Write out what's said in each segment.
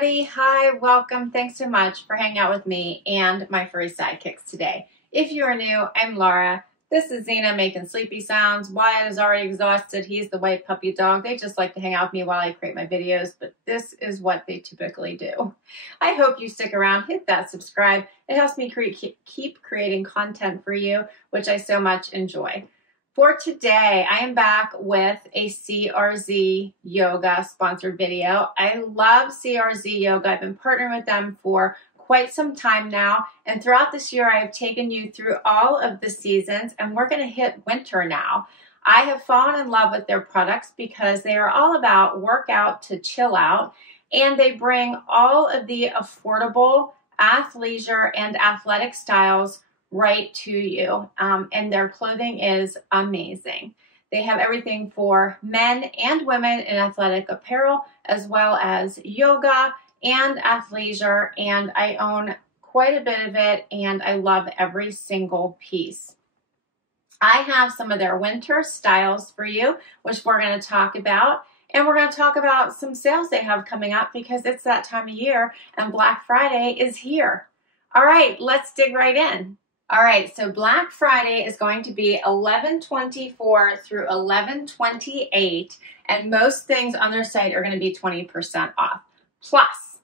everybody. Hi, welcome. Thanks so much for hanging out with me and my furry sidekicks today. If you are new, I'm Laura. This is Xena making sleepy sounds. Wyatt is already exhausted. He's the white puppy dog. They just like to hang out with me while I create my videos, but this is what they typically do. I hope you stick around, hit that subscribe. It helps me keep creating content for you, which I so much enjoy. For today, I am back with a CRZ Yoga sponsored video. I love CRZ Yoga. I've been partnering with them for quite some time now. And throughout this year, I have taken you through all of the seasons, and we're going to hit winter now. I have fallen in love with their products because they are all about workout to chill out, and they bring all of the affordable athleisure and athletic styles right to you, and their clothing is amazing. They have everything for men and women in athletic apparel, as well as yoga and athleisure, and I own quite a bit of it, and I love every single piece. I have some of their winter styles for you, which we're going to talk about, and we're going to talk about some sales they have coming up because it's that time of year and Black Friday is here. All right, let's dig right in. All right, so Black Friday is going to be 11/24 through 11/28, and most things on their site are going to be 20% off. Plus,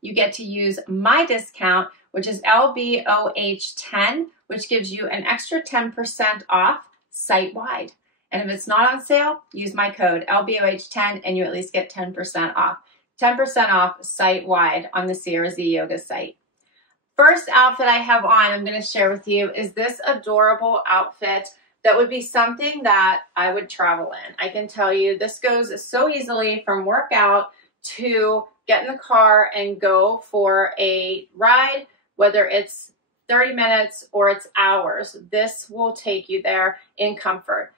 you get to use my discount, which is LBOH10, which gives you an extra 10% off site-wide. And if it's not on sale, use my code LBOH10 and you at least get 10% off. 10% off site-wide on the CRZ Yoga site. First outfit I have on, I'm going to share with you, is this adorable outfit that would be something that I would travel in. I can tell you this goes so easily from workout to get in the car and go for a ride, whether it's 30 minutes or it's hours. This will take you there in comfort.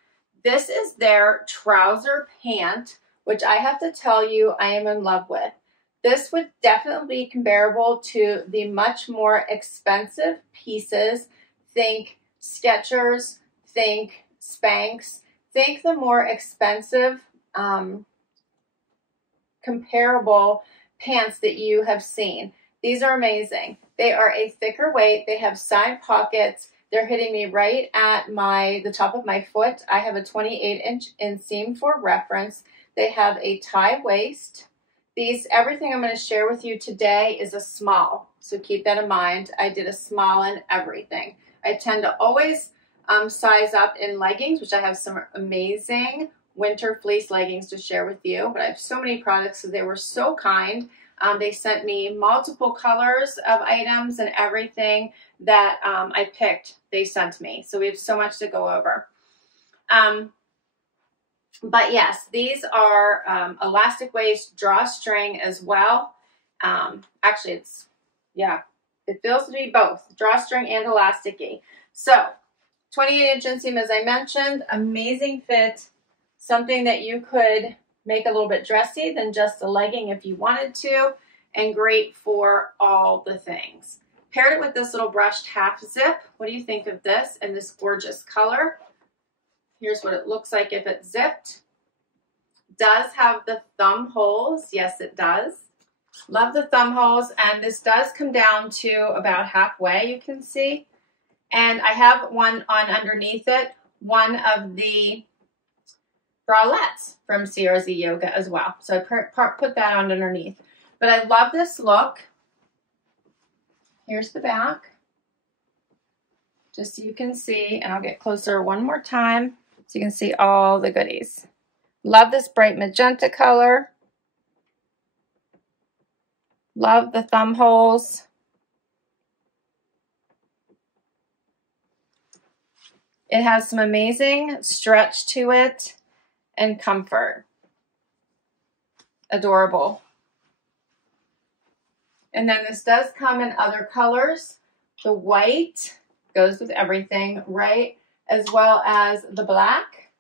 This is their trouser pant, which I have to tell you I am in love with. This would definitely be comparable to the much more expensive pieces. Think Skechers, think Spanx, think the more expensive comparable pants that you have seen. These are amazing. They are a thicker weight. They have side pockets. They're hitting me right at the top of my foot. I have a 28-inch inseam for reference. They have a tie waist. Everything I'm going to share with you today is a small, so keep that in mind. I did a small in everything. I tend to always size up in leggings, which I have some amazing winter fleece leggings to share with you, but I have so many products, so they were so kind. They sent me multiple colors of items and everything that I picked, they sent me. So we have so much to go over. But yes, these are elastic waist, drawstring as well. Actually, it feels to be both drawstring and elasticy. So 28-inch inseam, as I mentioned, amazing fit, something that you could make a little bit dressy than just a legging if you wanted to, and great for all the things. Paired it with this little brushed half zip. What do you think of this in this gorgeous color? Here's what it looks like if it's zipped. Does have the thumb holes. Yes, it does. Love the thumb holes. And this does come down to about halfway, you can see. And I have one on underneath it, one of the bralettes from CRZ Yoga as well. So I put that on underneath. But I love this look. Here's the back. Just so you can see, and I'll get closer one more time so you can see all the goodies. Love this bright magenta color. Love the thumb holes. It has some amazing stretch to it and comfort. Adorable. And then this does come in other colors. The white goes with everything, right? As well as the black.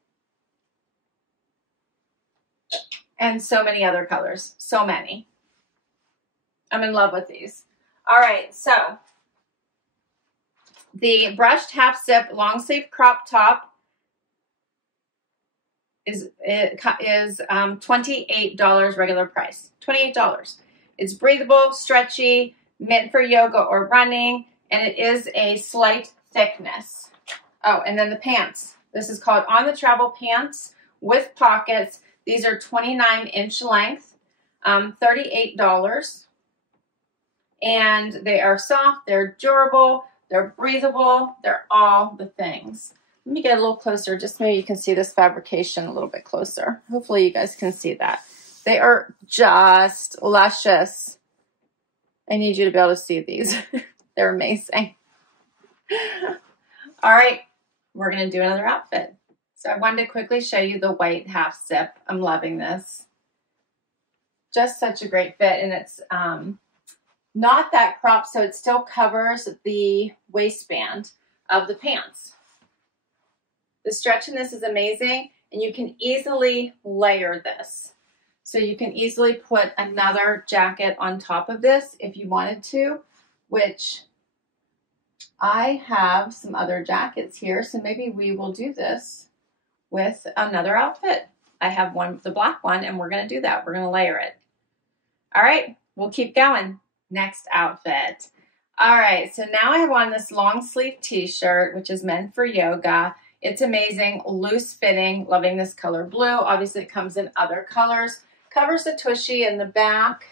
And so many other colors. So many. I'm in love with these. All right, so the brushed half zip long sleeve crop top is $28 regular price. $28. It's breathable, stretchy, meant for yoga or running, and it is a slight thickness. Oh, and then the pants. This is called On the Travel Pants with pockets. These are 29-inch length, $38. And they are soft, they're durable, they're breathable, they're all the things. Let me get a little closer, just maybe you can see this fabrication a little bit closer. Hopefully you guys can see that. They are just luscious. I need you to be able to see these. They're amazing. All right, we're gonna do another outfit. So I wanted to quickly show you the white half zip. I'm loving this. Just such a great fit, and it's not that cropped, so it still covers the waistband of the pants. The stretch in this is amazing, and you can easily layer this. So you can easily put another jacket on top of this if you wanted to, which I have some other jackets here, so maybe we will do this with another outfit. I have one, the black one, and we're going to do that. We're going to layer it. All right, we'll keep going. Next outfit. All right, so now I have on this long sleeve t-shirt, which is meant for yoga. It's amazing, loose fitting, loving this color blue. Obviously it comes in other colors. Covers the tushy in the back.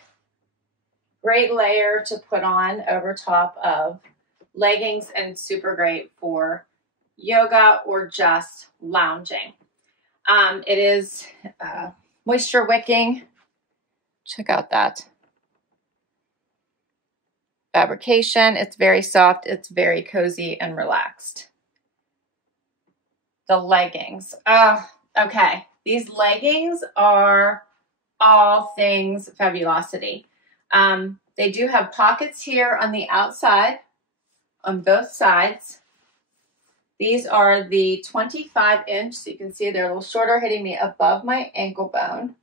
Great layer to put on over top of leggings, and super great for yoga or just lounging. It is moisture wicking. Check out that fabrication. It's very soft. It's very cozy and relaxed. The leggings. Oh, okay. These leggings are all things fabulosity. They do have pockets here on the outside, on both sides. These are the 25-inch, so you can see they're a little shorter, hitting me above my ankle bone.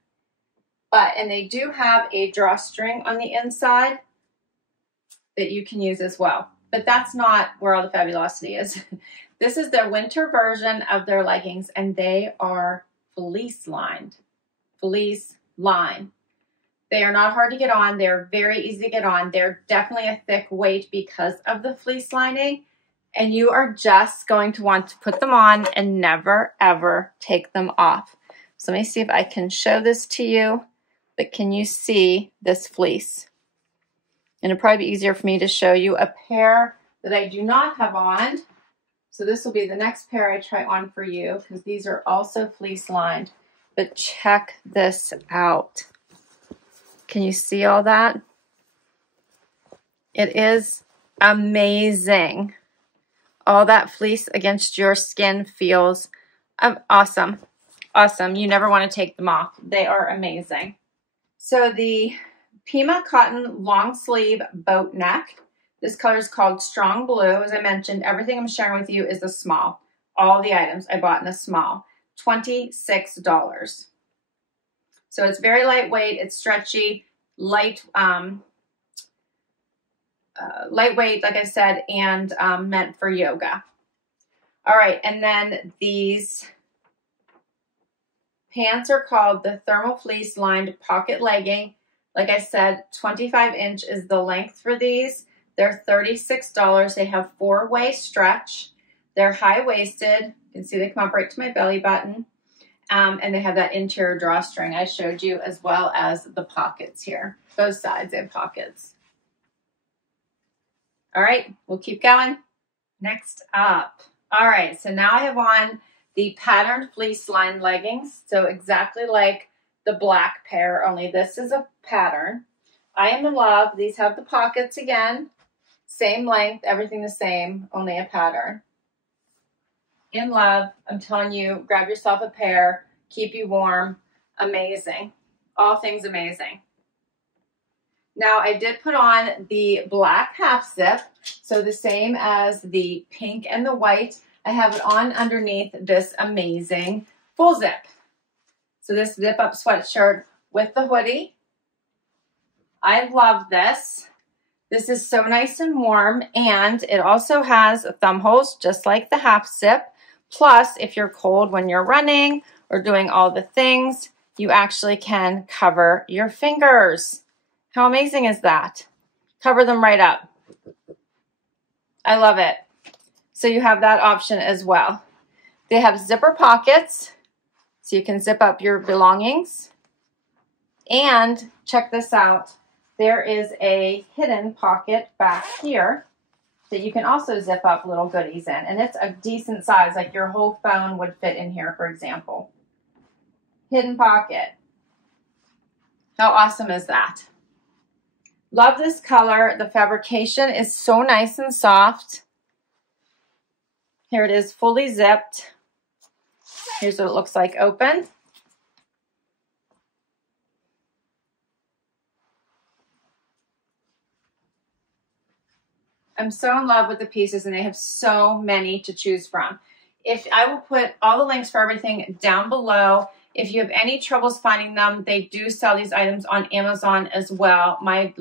And they do have a drawstring on the inside that you can use as well. But that's not where all the fabulosity is. This is their winter version of their leggings, and they are fleece lined. Fleece line. They are not hard to get on. They're very easy to get on. They're definitely a thick weight because of the fleece lining, and you are just going to want to put them on and never, ever take them off. So let me see if I can show this to you, but can you see this fleece? And it'll probably be easier for me to show you a pair that I do not have on. So this will be the next pair I try on for you, because these are also fleece lined. But check this out. Can you see all that? It is amazing. All that fleece against your skin feels awesome. Awesome. You never want to take them off. They are amazing. So the Pima cotton long sleeve boat neck. This color is called Strong Blue. As I mentioned, everything I'm sharing with you is a small. All the items I bought in a small. $26. So it's very lightweight. It's stretchy, lightweight, like I said, and meant for yoga. All right, and then these pants are called the Thermal Fleece Lined Pocket Legging. Like I said, 25-inch is the length for these. They're $36. They have 4-way stretch. They're high-waisted. You can see they come up right to my belly button. And they have that interior drawstring I showed you, as well as the pockets here. Both sides have pockets. All right, we'll keep going. Next up. All right, so now I have on the patterned fleece lined leggings. So exactly like the black pair, only this is a pattern. I am in love. These have the pockets again. Same length, everything the same, only a pattern. In love. I'm telling you, grab yourself a pair, keep you warm. Amazing. All things amazing. Now I did put on the black half zip, so the same as the pink and the white. I have it on underneath this amazing full zip. So this zip up sweatshirt with the hoodie. I love this. This is so nice and warm, and it also has thumb holes just like the half zip. Plus, if you're cold when you're running or doing all the things, you actually can cover your fingers. How amazing is that? Cover them right up. I love it. So you have that option as well. They have zipper pockets, so you can zip up your belongings. And check this out. There is a hidden pocket back here that you can also zip up little goodies in. And it's a decent size, like your whole phone would fit in here, for example. Hidden pocket. How awesome is that? Love this color. The fabrication is so nice and soft. Here it is, fully zipped. Here's what it looks like open. I'm so in love with the pieces, and they have so many to choose from. I will put all the links for everything down below. If you have any troubles finding them, they do sell these items on Amazon as well. My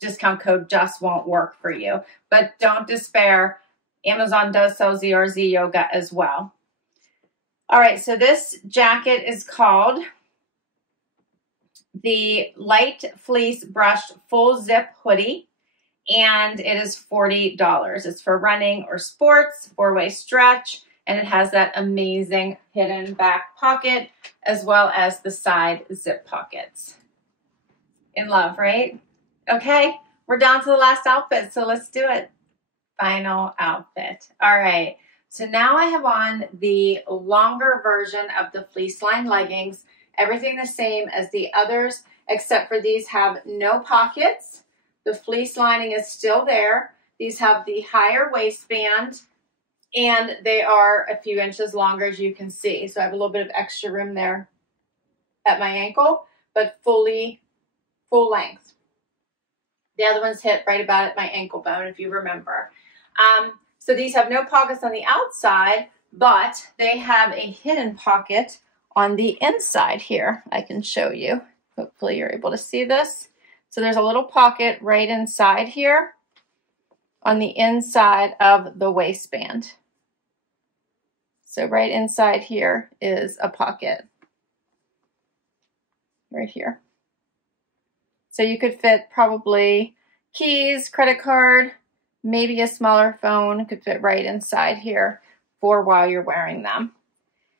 discount code just won't work for you, but don't despair. Amazon does sell CRZ Yoga as well. All right, so this jacket is called the Light Fleece Brushed Full Zip Hoodie, and it is $40. It's for running or sports, 4-way stretch, and it has that amazing hidden back pocket as well as the side zip pockets. In love, right? Okay, we're down to the last outfit, so let's do it. Final outfit. All right, so now I have on the longer version of the fleece line leggings. Everything the same as the others, except for these have no pockets. The fleece lining is still there. These have the higher waistband, and they are a few inches longer, as you can see. So I have a little bit of extra room there at my ankle, but full length. The other ones hit right about at my ankle bone, if you remember. So these have no pockets on the outside, but they have a hidden pocket on the inside here. I can show you. Hopefully you're able to see this. So there's a little pocket right inside here on the inside of the waistband. So right inside here is a pocket right here. So you could fit probably keys, credit card, maybe a smaller phone could fit right inside here for while you're wearing them.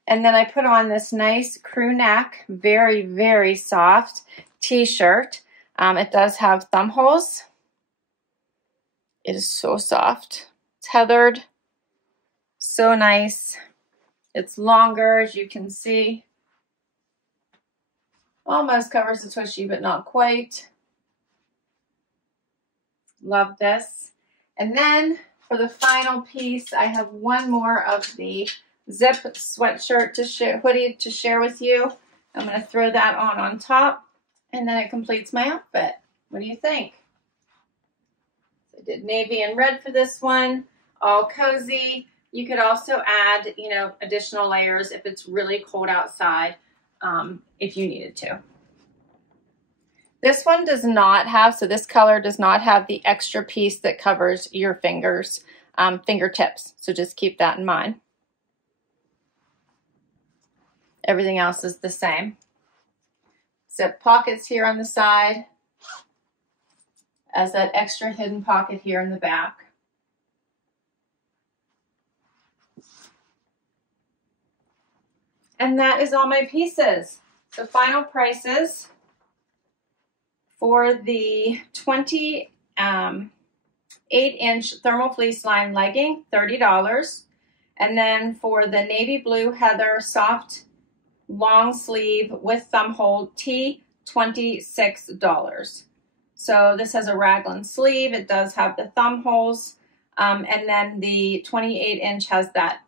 And then I put on this nice crew neck, very, very soft t-shirt. It does have thumb holes. It is so soft. Tethered. So nice. It's longer, as you can see. Almost covers the tushy, but not quite. Love this. And then for the final piece, I have one more of the zip sweatshirt hoodie to share with you. I'm going to throw that on top, and then it completes my outfit. What do you think? So I did navy and red for this one, all cozy. You could also add, additional layers if it's really cold outside, if you needed to. This one does not have, so this color does not have the extra piece that covers your fingertips. So just keep that in mind. Everything else is the same. Zip pockets here on the side, as that extra hidden pocket here in the back. And that is all my pieces. The final prices for the 28-inch thermal fleece line legging, $30. And then for the navy blue heather soft long sleeve with thumb hole tee, $26. So this has a raglan sleeve. It does have the thumb holes. And then the 28-inch has that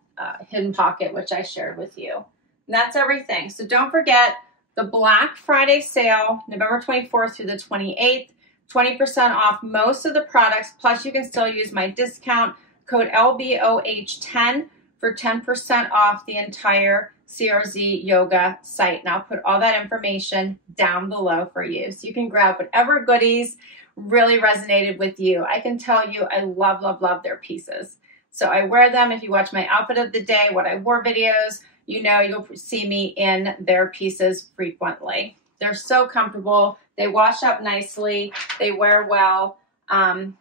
hidden pocket, which I shared with you. And that's everything. So don't forget the Black Friday sale, November 24th through the 28th, 20% off most of the products, plus you can still use my discount code LBOH10 for 10% off the entire CRZ Yoga site. And I'll put all that information down below for you. So you can grab whatever goodies really resonated with you. I can tell you I love, love, love their pieces. So I wear them. If you watch my outfit of the day, what I wore videos, you'll see me in their pieces frequently. They're so comfortable. They wash up nicely. They wear well. And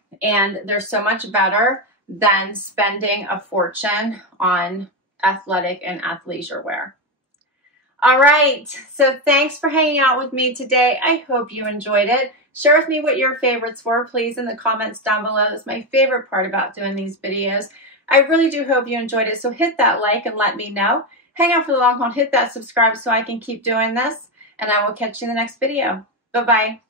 they're so much better than spending a fortune on athletic and athleisure wear. All right, so thanks for hanging out with me today. I hope you enjoyed it. Share with me what your favorites were, please, in the comments down below. That's my favorite part about doing these videos. I really do hope you enjoyed it, so hit that like and let me know. Hang out for the long haul, hit that subscribe so I can keep doing this, and I will catch you in the next video. Bye-bye.